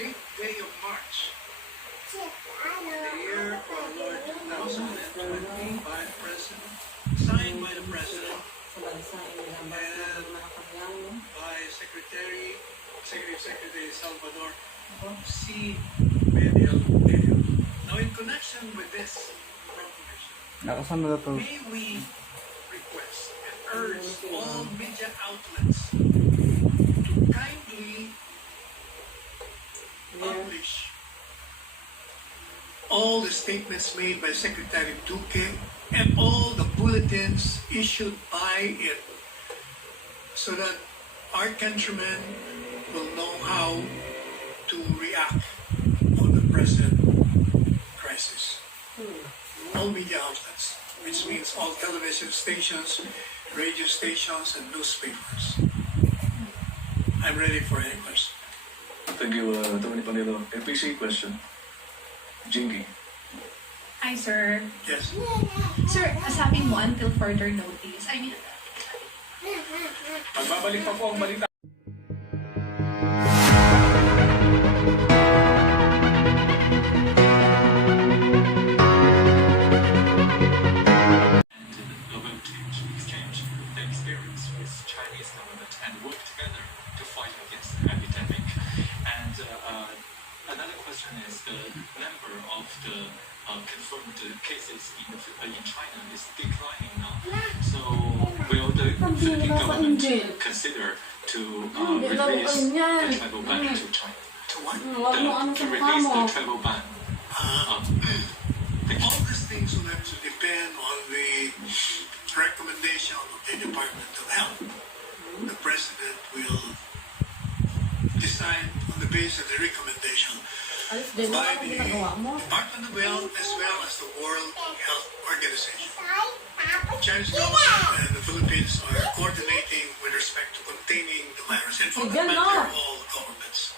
8th day of March, the year of our Lord 2020, by the President, signed by the President, and by Secretary Salvador C. Medial. Now, in connection with this proclamation, may we request and urge all media outlets to kindly publish all the statements made by Secretary Duque and all the bulletins issued by it, so that our countrymen will know how to react on the present crisis. All media outlets, which means all television stations, radio stations, and newspapers. I'm ready for any question. Thank you, Attorney Panelo. NPC question. Jinky. Hi, sir. Yes. Sir, sabi mo until further notice. I mean, Magbabalik pa po ang balita. Exchange the experience with Chinese government and work together to fight against the epidemic. And another question is the number of the confirmed cases in China is declining now. So will the Philippine government consider to release the travel ban to China? To what? To release the travel ban. All these things will have to depend on the recommendation of the Department of Health. The President will decide on the basis of the recommendation by the Department of Health as well as the World Health Organization. The Chinese government and the Philippines are coordinating with respect to containing the virus, and for that matter, all governments,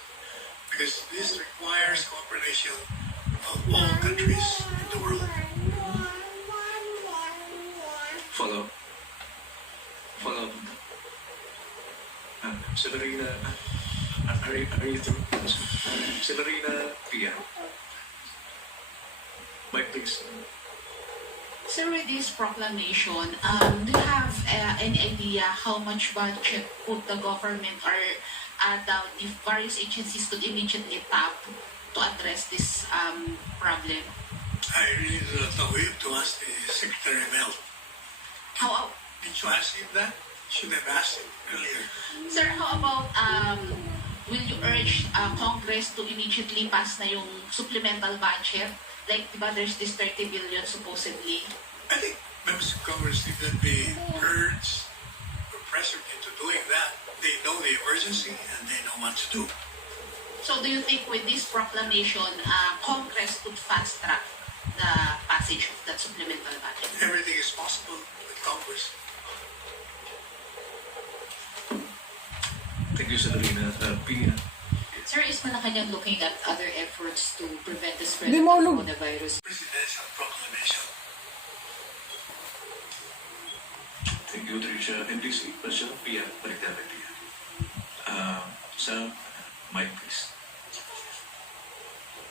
because this requires cooperation of all countries in the world. Follow. Severina, are you through? Severina Pia. Mike, please. sir, with this proclamation, do you have any idea how much budget could the government or the various agencies could immediately tap to address this problem? I really do not know. We have to ask the Secretary of Health. How, Did you ask him that? Should have asked him earlier. sir, how about will you urge Congress to immediately pass na yung supplemental budget? Like, diba, there's this 30 billion supposedly. I think members of Congress need not be urged or pressured into doing that. They know the urgency and they know what to do. So do you think with this proclamation, Congress could fast track the passage of that supplemental budget? Everything is possible with Congress. Thank you, Severina. Pia. Sir, is Malacanang looking at other efforts to prevent the spread of coronavirus? Presidential proclamation. Thank you, Tricia. NPC question. Pia. Balik tayo kay Pia. Sa Mike, please.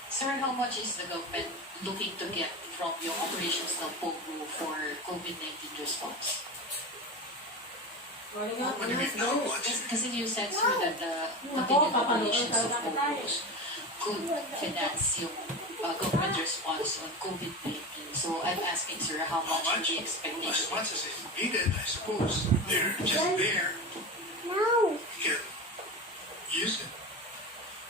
Sir, how much is the government looking to get from your operations ng POGO for COVID-19 response? What do you mean now? What? Kasi you said, sir, that the continued operations of POGOs could finance yung government response on COVID-19. So I'm asking, sir, how much would be expected? As much as is needed, I suppose. They're just there. You can use it.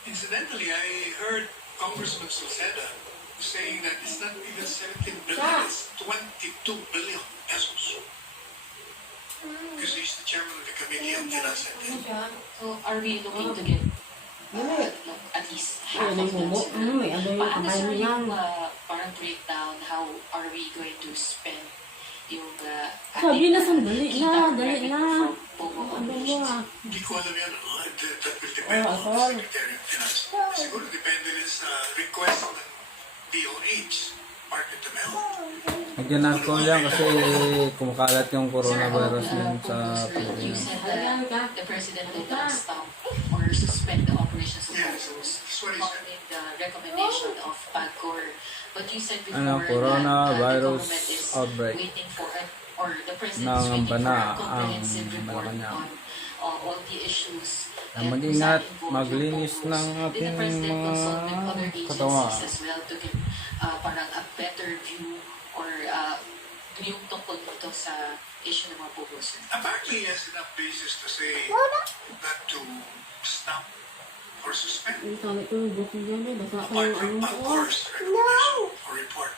Incidentally, I heard Congressman Salceda saying that it's not even 17 billion, it's 22 billion pesos. Because he's the chairman of the committee on finance. So are we looking to get at least half of that, sir? Paano, sir, yung parang breakdown, how are we going to spend yung Sabi na sandali na, dali na. Hindi ko alam yan. That will depend on the Secretary of Finance. Siguro depende rin sa request ng DOH, Department of Health. Nagyanak ko yan kasi kumakalat yung coronavirus din sa you said that the president will not stop or suspend the operations of Yes, POGOs. What is it? following the recommendation of PAGCOR. But you said before Ano, that the coronavirus government is outbreak waiting for it, or the president is ng waiting for bana a comprehensive ang report Malacanang. on all the issues Na that mag-ingat, was involved maglinis yung ng focus. Did the ating president mga consult with other katawan? agencies as well to get parang a better view or yung tungkol dito sa issue ng mga pupus? Apparently, he has enough basis to say not to stop or suspend, Ang sabi ko yung book niya na, basa ko apart yung from ano ko. PAGCOR's recommendation or report.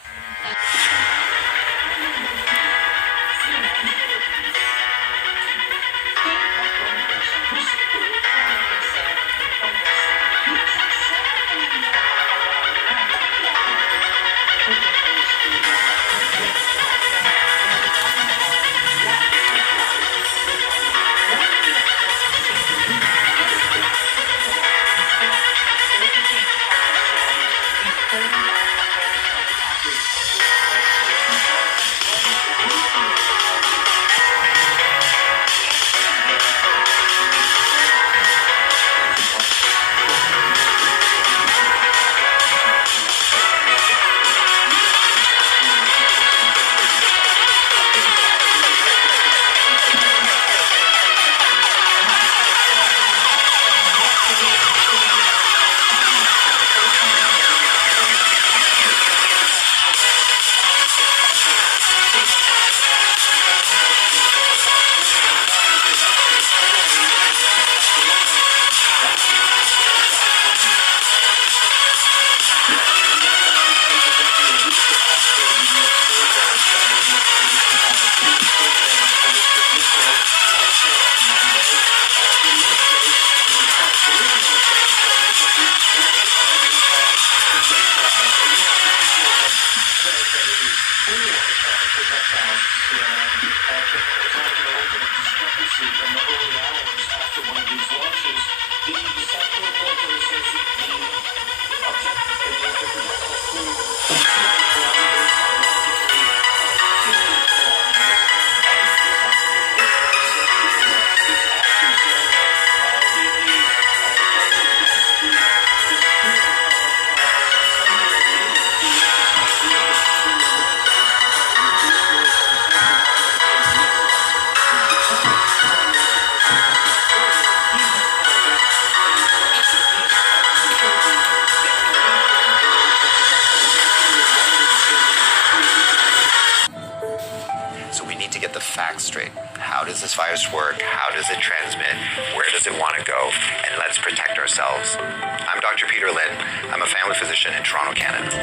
So we need to get the facts straight. How does this virus work? How does it transmit? Where does it want to go? And let's protect ourselves. I'm Dr. Peter Lin. I'm a family physician in Toronto, Canada.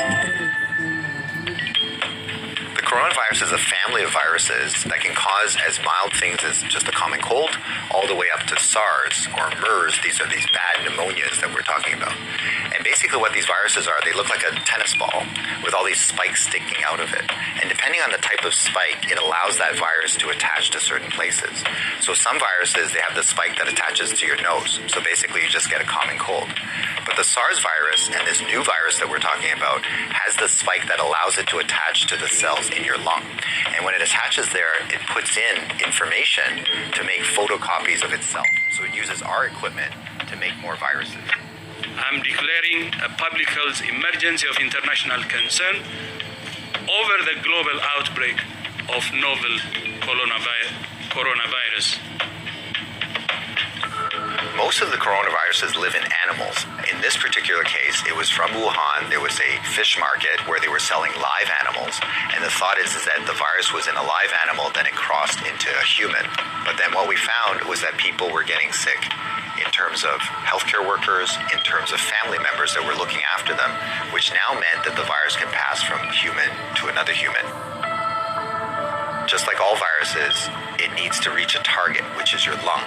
The coronavirus is a family of viruses that can cause as mild things as just a common cold, all the way up to SARS or MERS. These are these bad pneumonias that we're talking about. And basically what these viruses are, they look like a tennis ball with all these spikes sticking out of it. And depending on the type of spike, it allows that virus to attach to certain places. So some viruses, they have the spike that attaches to your nose. So basically you just get a common cold. But the SARS virus and this new virus that we're talking about has the spike that allows it to attach to the cells in your lung. And when it attaches there, it puts in information to make photocopies of itself. So it uses our equipment to make more viruses. I'm declaring a public health emergency of international concern over the global outbreak of novel coronavirus. Most of the coronaviruses live in animals. In this particular case, it was from Wuhan. There was a fish market where they were selling live animals. And the thought is that the virus was in a live animal, then it crossed into a human. But then what we found was that people were getting sick in terms of healthcare workers, in terms of family members that were looking after them, which now meant that the virus can pass from human to another human. Just like all viruses, it needs to reach a target, which is your lung.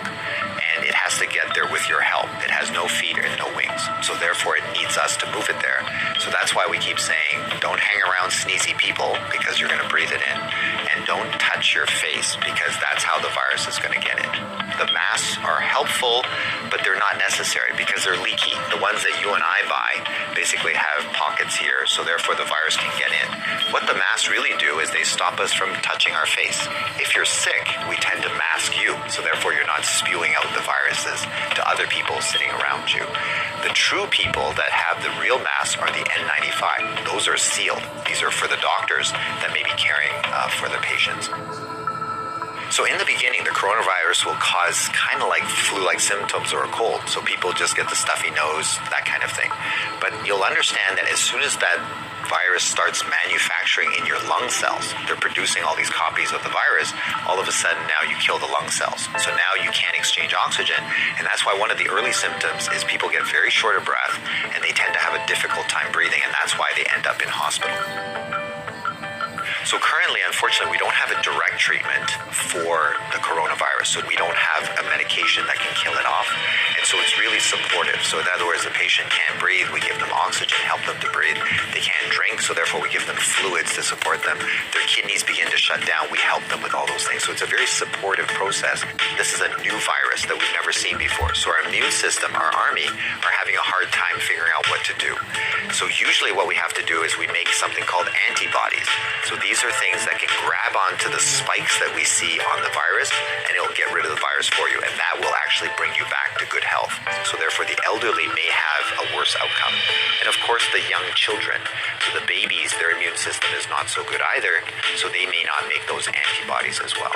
And it has to get there with your help. It has no feet and no wings. So therefore it needs us to move it there. So that's why we keep saying, don't hang around sneezy people because you're going to breathe it in. And don't touch your face because that's how the virus is going to get in. The masks are helpful, but they're not necessary because they're leaky. The ones that you and I buy basically have pockets here, so therefore the virus can get in. What the masks really do is they stop us from touching our face. If you're sick, we tend to mask you, so therefore you're not spewing out the viruses to other people sitting around you. The true people that have the real masks are the N95. Those are sealed. These are for the doctors that may be caring for the patients. So in the beginning, the coronavirus will cause kind of like flu-like symptoms or a cold. So people just get the stuffy nose, that kind of thing. But you'll understand that as soon as that virus starts manufacturing in your lung cells, they're producing all these copies of the virus, all of a sudden now you kill the lung cells. So now you can't exchange oxygen. And that's why one of the early symptoms is people get very short of breath and they tend to have a difficult time breathing, and that's why they end up in hospital. So currently, unfortunately, we don't have a direct treatment for the coronavirus. So we don't have a medication that can kill it off. And so it's really supportive. So in other words, the patient can't breathe, we give them oxygen, help them to breathe. They can't drink, so therefore we give them fluids to support them. Their kidneys begin to shut down, we help them with all those things. So it's a very supportive process. This is a new virus that we've never seen before. So our immune system, our army, are having a hard time figuring out what to do. So usually what we have to do is we make something called antibodies. So these are things that can grab onto the spikes that we see on the virus, and it'll get rid of the virus for you, and that will actually bring you back to good health. So therefore the elderly may have a worse outcome. And of course the young children, so the babies, their immune system is not so good either, so they may not make those antibodies as well.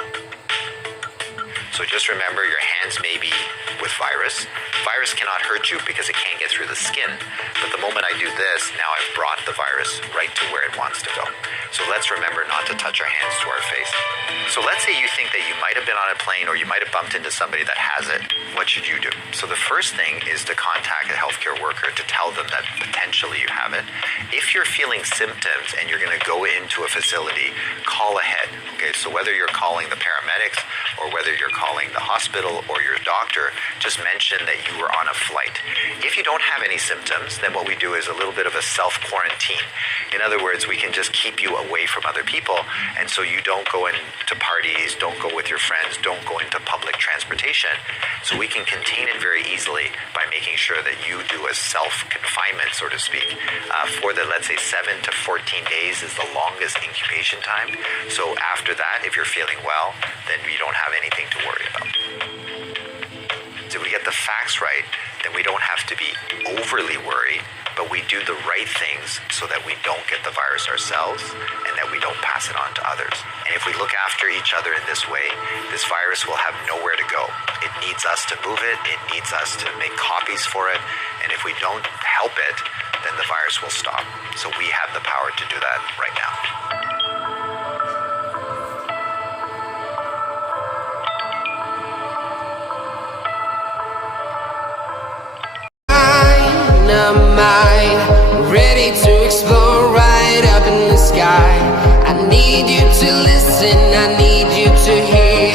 So just remember, your hands may be with virus. Virus cannot hurt you because it can't get through the skin. But the moment I do this, now I've brought the virus right to where it wants to go. So let's remember not to touch our hands to our face. So let's say you think that you might have been on a plane or you might have bumped into somebody that has it. What should you do? So the first thing is to contact a healthcare worker to tell them that potentially you have it. If you're feeling symptoms and you're going to go into a facility, call ahead. Okay, so whether you're calling the paramedics or whether you're calling the hospital or your doctor, just mention that you were on a flight. If you don't have any symptoms, then what we do is a little bit of a self-quarantine. In other words, we can just keep you away from other people, and so you don't go into parties, don't go with your friends, don't go into public transportation. So we can contain it very easily by making sure that you do a self-confinement, so to speak, for the, let's say, 7 to 14 days is the longest incubation time. So after that, if you're feeling well, then you don't have anything to worry about. So if we get the facts right, then we don't have to be overly worried, but we do the right things so that we don't get the virus ourselves and that we don't pass it on to others. And if we look after each other in this way, this virus will have nowhere to go. It needs us to move it. It needs us to make copies for it. And if we don't help it, then the virus will stop. So we have the power to do that right now. Mind ready to explore right up in the sky. I need you to listen, I need you to hear.